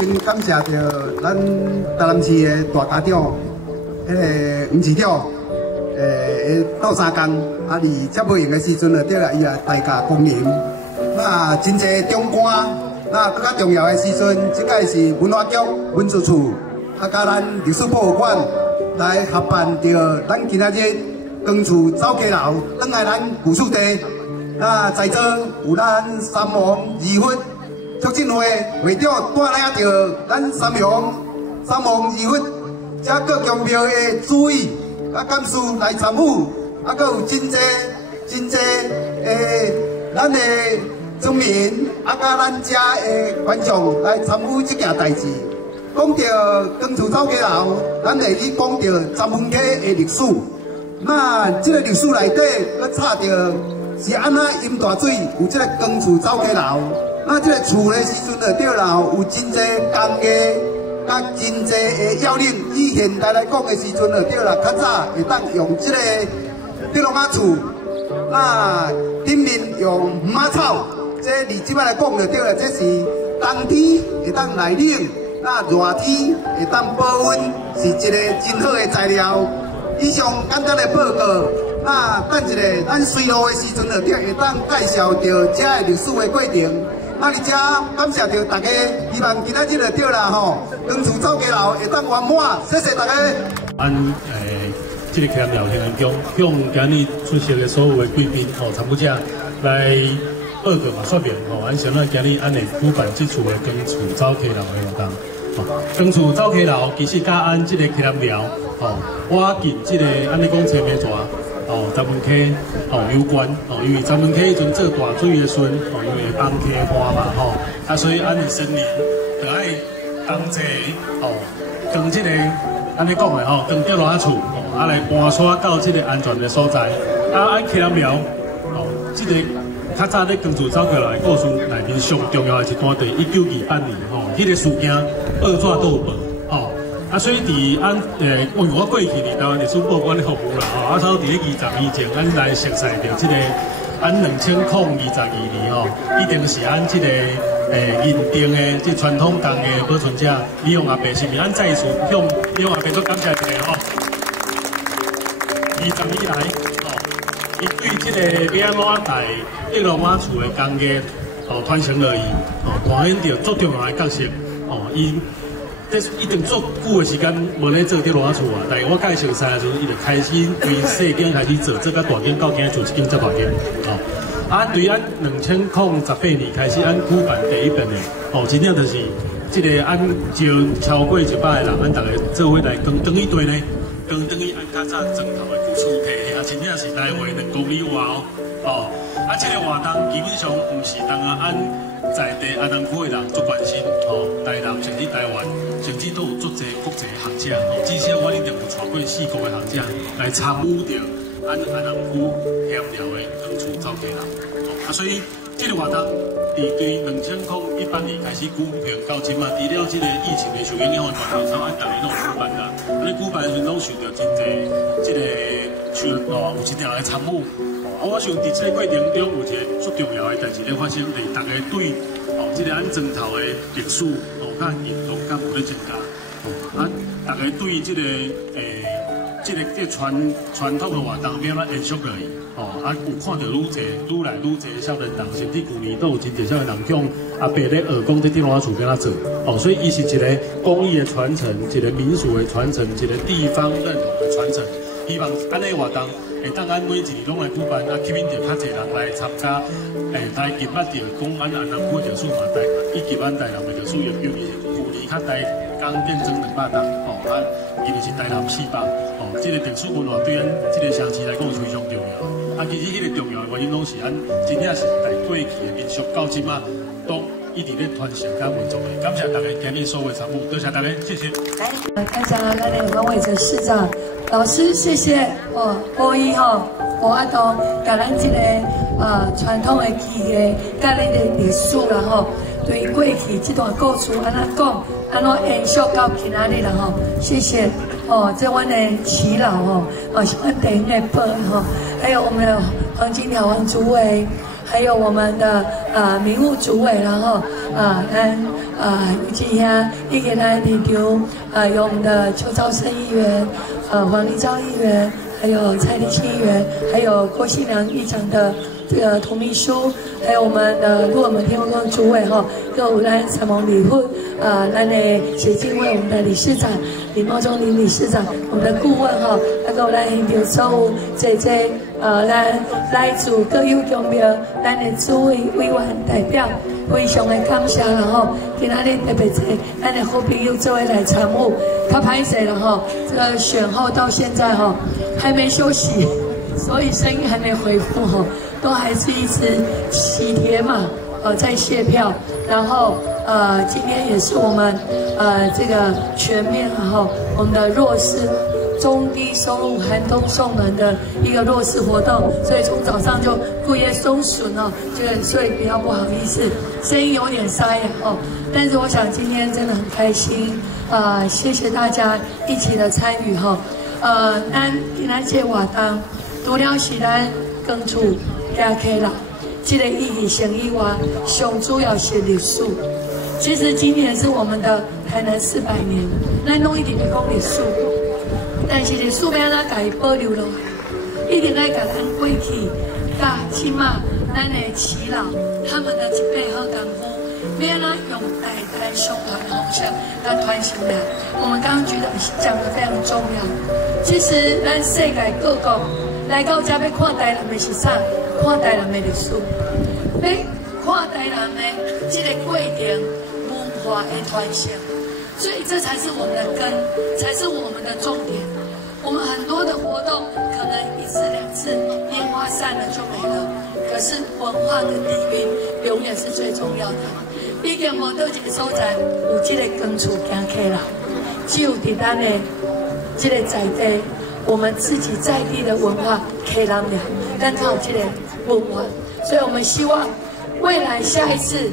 先感谢着咱台南市的大家长，吴市长，斗三工，啊，伫接不用的时阵对啦，伊也大驾光临。那真侪中官，那更较重要的时阵，即个是文化局、文资处，啊，甲咱历史博物馆来合办着咱今仔日光厝走街楼，转来咱故事地。那在座有咱三王二佛促进会会长带领着咱三王二佛，遮各宫庙的主委、啊干事来参与，啊，阁有真侪咱的村民，啊，甲咱遮的观众来参与这件代志。讲到光厝走街楼，咱会去讲到十分溪的历史。那这个历史内底，佮插着是安怎淹大水，有这个光厝走街楼。那这个厝的时阵就对啦，有真侪工艺，甲真侪的要领。以现代来讲的时阵就对啦，较早会当用这个竹笼仔厝，那顶面用马草。这二即摆来讲就对啦，这是冬天会当来冷，那热天会当保温，是一个真好的材料。以上简单的报告，那等一下咱随路的时阵就对，会当介绍到遮的历史的过程。那伫遮感谢着大家，希望今仔日就对啦吼，光厝走街楼会当圆满，谢谢大家。这个开聊天中，向今日出席的所有的贵宾参与者来报告嘛说明按像咱今日安尼举办这次的光厝走街楼的活动。光厝走街楼其实甲按这个开聊我近这个安尼讲青梅蛇十分溪有关因为十分溪迄阵做大水的时阵因为放溪花嘛所以按你森林就爱同齐跟这个安尼讲的跟竹笼仔厝来搬徙到这个安全的所在按溪聊这个。较早咧光厝走过来，故事内面上重要的一段，就是1928年迄个事件恶抓盗报所以伫因为我过去伫台湾历史博物馆咧服务啦差不多伫咧20年前，咱来熟悉着即个2022年一定是即个认定的即传统工艺保存者李勇阿伯，是毋是再次向李勇阿伯做感谢一下20年来伊对即个要安怎带竹笼仔厝的工艺传承落去扮演着足重要的角色伊这一定足久的时间无咧做竹笼仔厝但是我介绍师的时阵，伊就开始从细间开始做，做到大间到今做一间才大间对2018年开始举办第一遍的真正就是即个招超过100个人，大家做伙来捐一队呢，捐等于较早砖头的故事体。真正是来回2公里外这个活动基本上不是当在地南区的人足关心台南甚至台湾，甚至都有足侪国际学者至少我一定有超过4国的学者来参与着南区协调的光厝走街楼所以这个活动从2018年开始举行到今嘛，除了这个疫情的受影响的大头操，大家拢举办啦。举办的时阵拢受到真侪这个有真正来参与。我想伫这个过程中有一个最重要的代志咧发生，就是大家对这个砖头的历史甲认同感有咧增加。大家对这个这个传统的活动要怎延续落去？有看到愈来愈侪少年人，甚至去年都有真侪少年人向阿伯咧学讲这竹笼仔厝要怎做所以伊是一个工艺的传承，一个民俗的传承，一个地方认同的传承。希望安尼活动会当每一年拢来举办，吸引到较侪人来参加。台金捌着讲安南区的数嘛，以及台南的数，尤其是去年较台刚变成200人因为是台南400这个历史文化对咱这个城市来讲是非常重要。其实迄个重要的原因拢是真正是在过去的民俗到今嘛都一直咧传承甲维持的。感谢大家今日所有参与，多谢大家，谢谢。来，感谢咱的黄伟哲市长老师，谢谢国一都甲咱这个传统的技艺，甲咱的历史啦对过去这段故事安怎讲，安怎延续到今仔日啦谢谢这阮的耆老是阮地院的宝还有我们的黄金条王主委，还有我们的民务主委，然后今天一给来领丢有我们的邱昭生议员，黄立昭议员，还有蔡立青议员，还有郭信良议长的这个同秘书，还有我们的鹿耳门天后宫主委哈，有咱三盟理会咱的协进会我们的理事长李茂忠林理事长，我们的顾问哈，还有咱现场所有咱来自各有功庙咱的诸位委员代表，非常的感谢然后今仔日特别多咱的好朋友做位来参与，较歹势了哈，这个选后到现在哈还没休息，所以声音还没恢复哈。都还是一直喜帖嘛，在谢票，然后今天也是我们这个全面，然后我们的弱势中低收入寒冬送暖的一个弱势活动，所以从早上就故意松损哦，这个所以比较不好意思，声音有点沙哑哦，但是我想今天真的很开心，谢谢大家一起的参与哈，咱今仔这活动除了是咱耕厝。加起来，这个意义上以外，上主要是历史。其实今年是我们的台南400年，咱拢一定会讲历史，但是历史要安怎甲伊保留落来，一定要甲咱过去、甲起码咱的耆老他们的一辈好功夫，要安怎用代代相传的方向来传承来。我们刚刚觉得讲的非常重要。其实咱世界各国来到这要看台南的是啥？看台南的历史，要看台南的这个过程文化的传承，所以这才是我们的根，才是我们的重点。我们很多的活动可能1次2次烟花散了就没了，可是文化的底蕴永远是最重要的。毕竟无倒一个所在有这个耕厝行起来，只有伫咱的这个在地，我们自己在地的文化起来了，咱才有这个文化。所以我们希望未来下一次，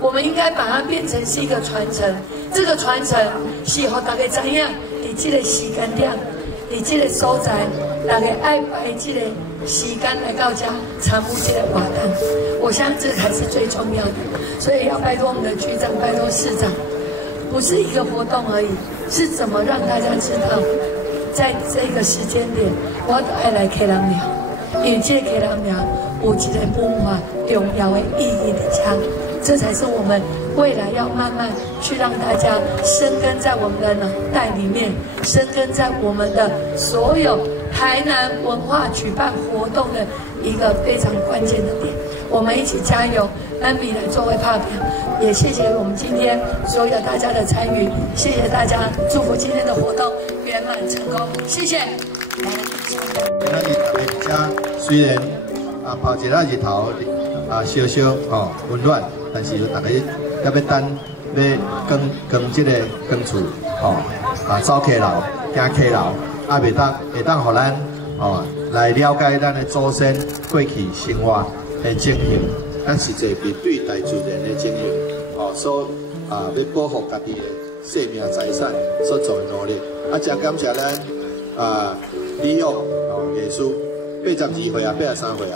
我们应该把它变成是一个传承。这个传承是让大家知影，在这个时间点，在这个所在，大家爱摆这个时间来到这参与这个活动。我相信这才是最重要的。所以要拜托我们的局长，拜托市长，不是一个活动而已，是怎么让大家知道，在这个时间点，我都爱来客人庙，因为这客人庙有一个文化重要的意义的家，这才是我们未来要慢慢去让大家生根在我们的脑袋里面，生根在我们的所有台南文化举办活动的一个非常关键的点。我们一起加油，让米来作为拍片。也谢谢我们今天所有大家的参与，谢谢大家，祝福今天的活动圆满成功，谢谢。今仔日大家虽然泡一日头小小温暖，但是大家要等要耕这个耕厝走溪流、行溪流，会当互咱来了解咱的祖先过去生活的情形，咱实际面对大自然的情形，所要保护家己的生命财产所做的努力。真感谢咱李玉艺术82岁83岁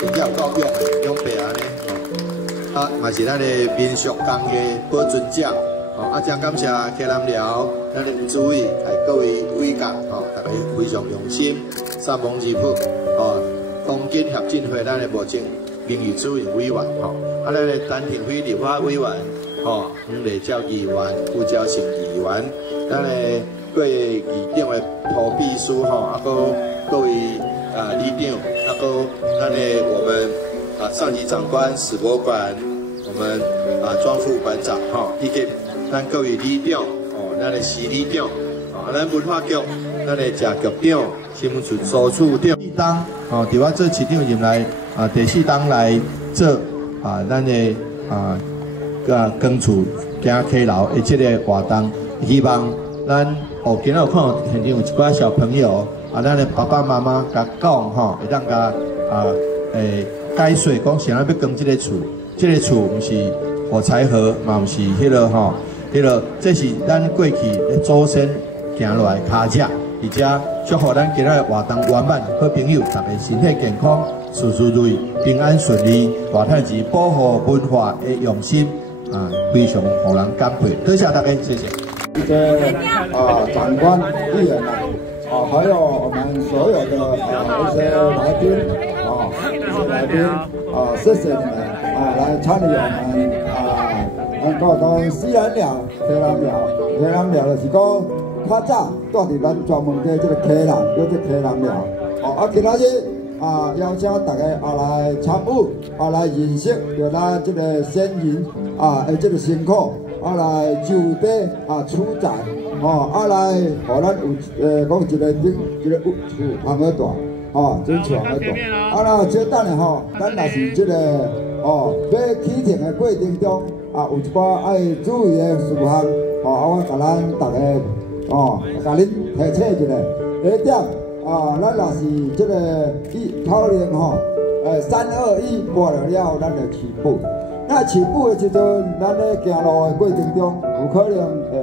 真正有够勇的，勇白安尼嘛是咱的民俗工艺保存者真感谢客南寮咱的主委各位委员大家非常用心，三盟二府东京协进会咱的目前名誉主任委员咱的陈廷辉立法委员黄丽照议员、胡椒成议员，咱的各议长的涂秘书各位里长，咱的我们上级长官、史博馆，我们庄副馆长以及咱各位里长咱的徐里长咱文化局咱的谢局长、新闻处所处长，当伫我做市长任内第4档来做咱的耕厝行溪流的这个活动，希望咱今仔有看到现场有一寡小朋友咱的爸爸妈妈甲讲会当甲解说讲谁要耕这个厝，这个厝毋是火柴盒，嘛毋是迄个这是咱过去的祖先行落来脚迹，而且祝福咱今仔的活动圆满，好朋友大家身体健康，事事如意，平安顺利，大趁钱保护文化的用心啊，非常让人感佩。多谢大家，谢谢。一些长官、议员还有我们所有的一些来宾谢谢你们来参与我们各种西兰寮、西兰寮就是讲较早住伫咱专门的这个溪南，叫做溪南寮。今仔日邀请大家来参与，来认识着咱这个先人的这个辛苦。来就地出宅，来，互咱有讲一个厝行得大，真厝行得大。那接等的咱若是这个要启程的过程中，有一寡爱注意的事项，我甲咱大家甲恁提醒一下。第一点，咱若是这个讨论321过了了，咱就起步。那起步的时阵，咱咧行路的过程中，有可能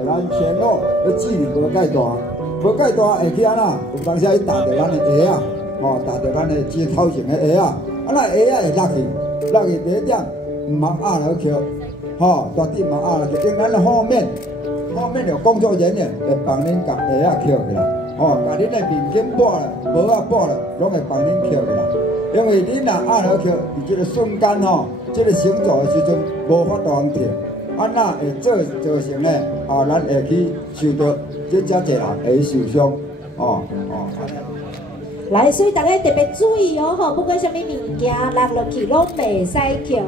咱前路的距离无介大，会去安那？有当时伊踏着咱的鞋踏着咱的街头前的鞋那鞋会落去第一点，唔通压落去，绝对唔通压落去，因为咱的后面有工作人员会帮恁甲鞋捡起来，甲恁的面巾抹了，帽抹了，拢会帮恁捡起来，因为恁若压落去，伫这个瞬间这个行走的时阵无法度通停，那会造成咧咱会去受到这遮侪人会受伤，来，所以大家特别注意不管什么物件落落去，拢袂使捡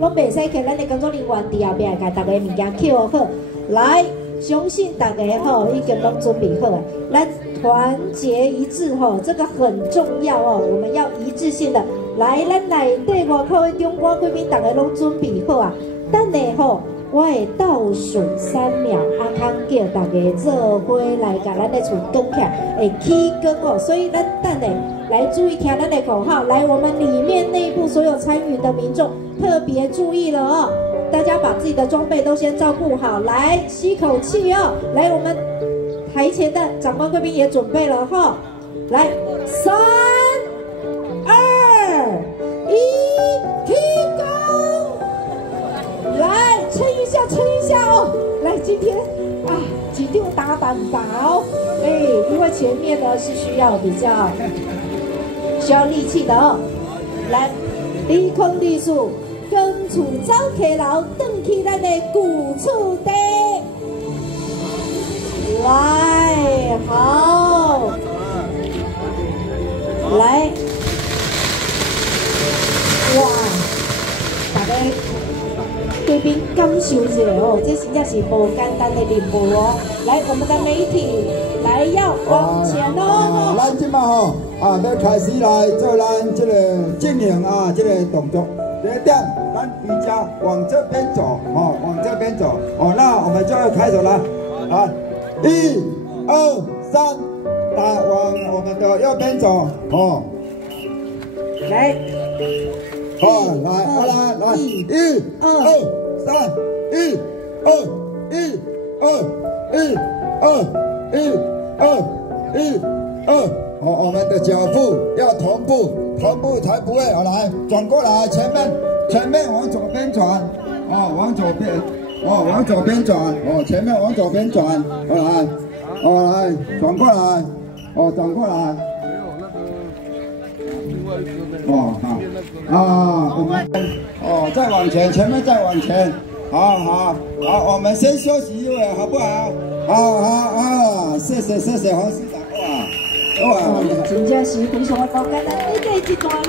拢袂使捡。咱的工作人员伫后壁甲大家物件捡好。来，相信大家已经拢准备好了，来团结一致这个很重要我们要一致性的。来，咱内底外口的中国贵宾，大家拢准备好啊！等下我会倒数3秒，通叫大家做伙来甲咱的厝光起来，会起光所以咱等下来注意听咱的口号。来，我们里面内部所有参与的民众特别注意了大家把自己的装备都先照顾好。来，吸口气来，我们台前的长官贵宾也准备了来，3、2、1，起工！来，撑一下来，今天几丢打板打因为前面呢是需要比较需要力气的来，立空立树，耕厝走溪流，转去咱的旧厝地。来，好，来。哇！大家贵宾感受一下这真正是无简单的任务来，我们的媒体来要往前咱即马要开始来做咱这个进行这个动作。第一点，咱回家往这边走往这边走那我们就要开始了1、2、3，往我们的右边走来。来，1、2、3，1、2、1、2、1、2、1、2。我们的脚步要同步才不会来转过来，前面往左边转往左边往左边转前面往左边转来转过来转过来。我们再往前，前面再往前，好，我们先休息一会，好不好？好，谢谢黄市长，哇，真正是非常的高简单，你这一段路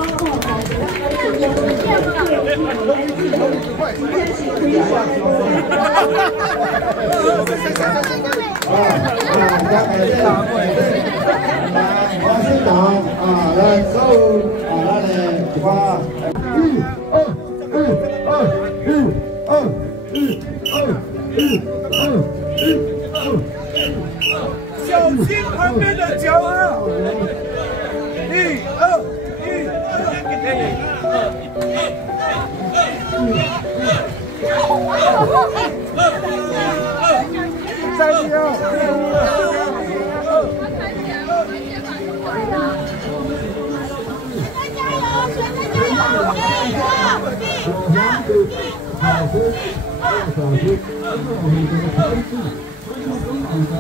黄市长来收咱的花，1、2、小心旁边的脚1、2、再见。小心，要小心，因为我们这个天气，天气风雨的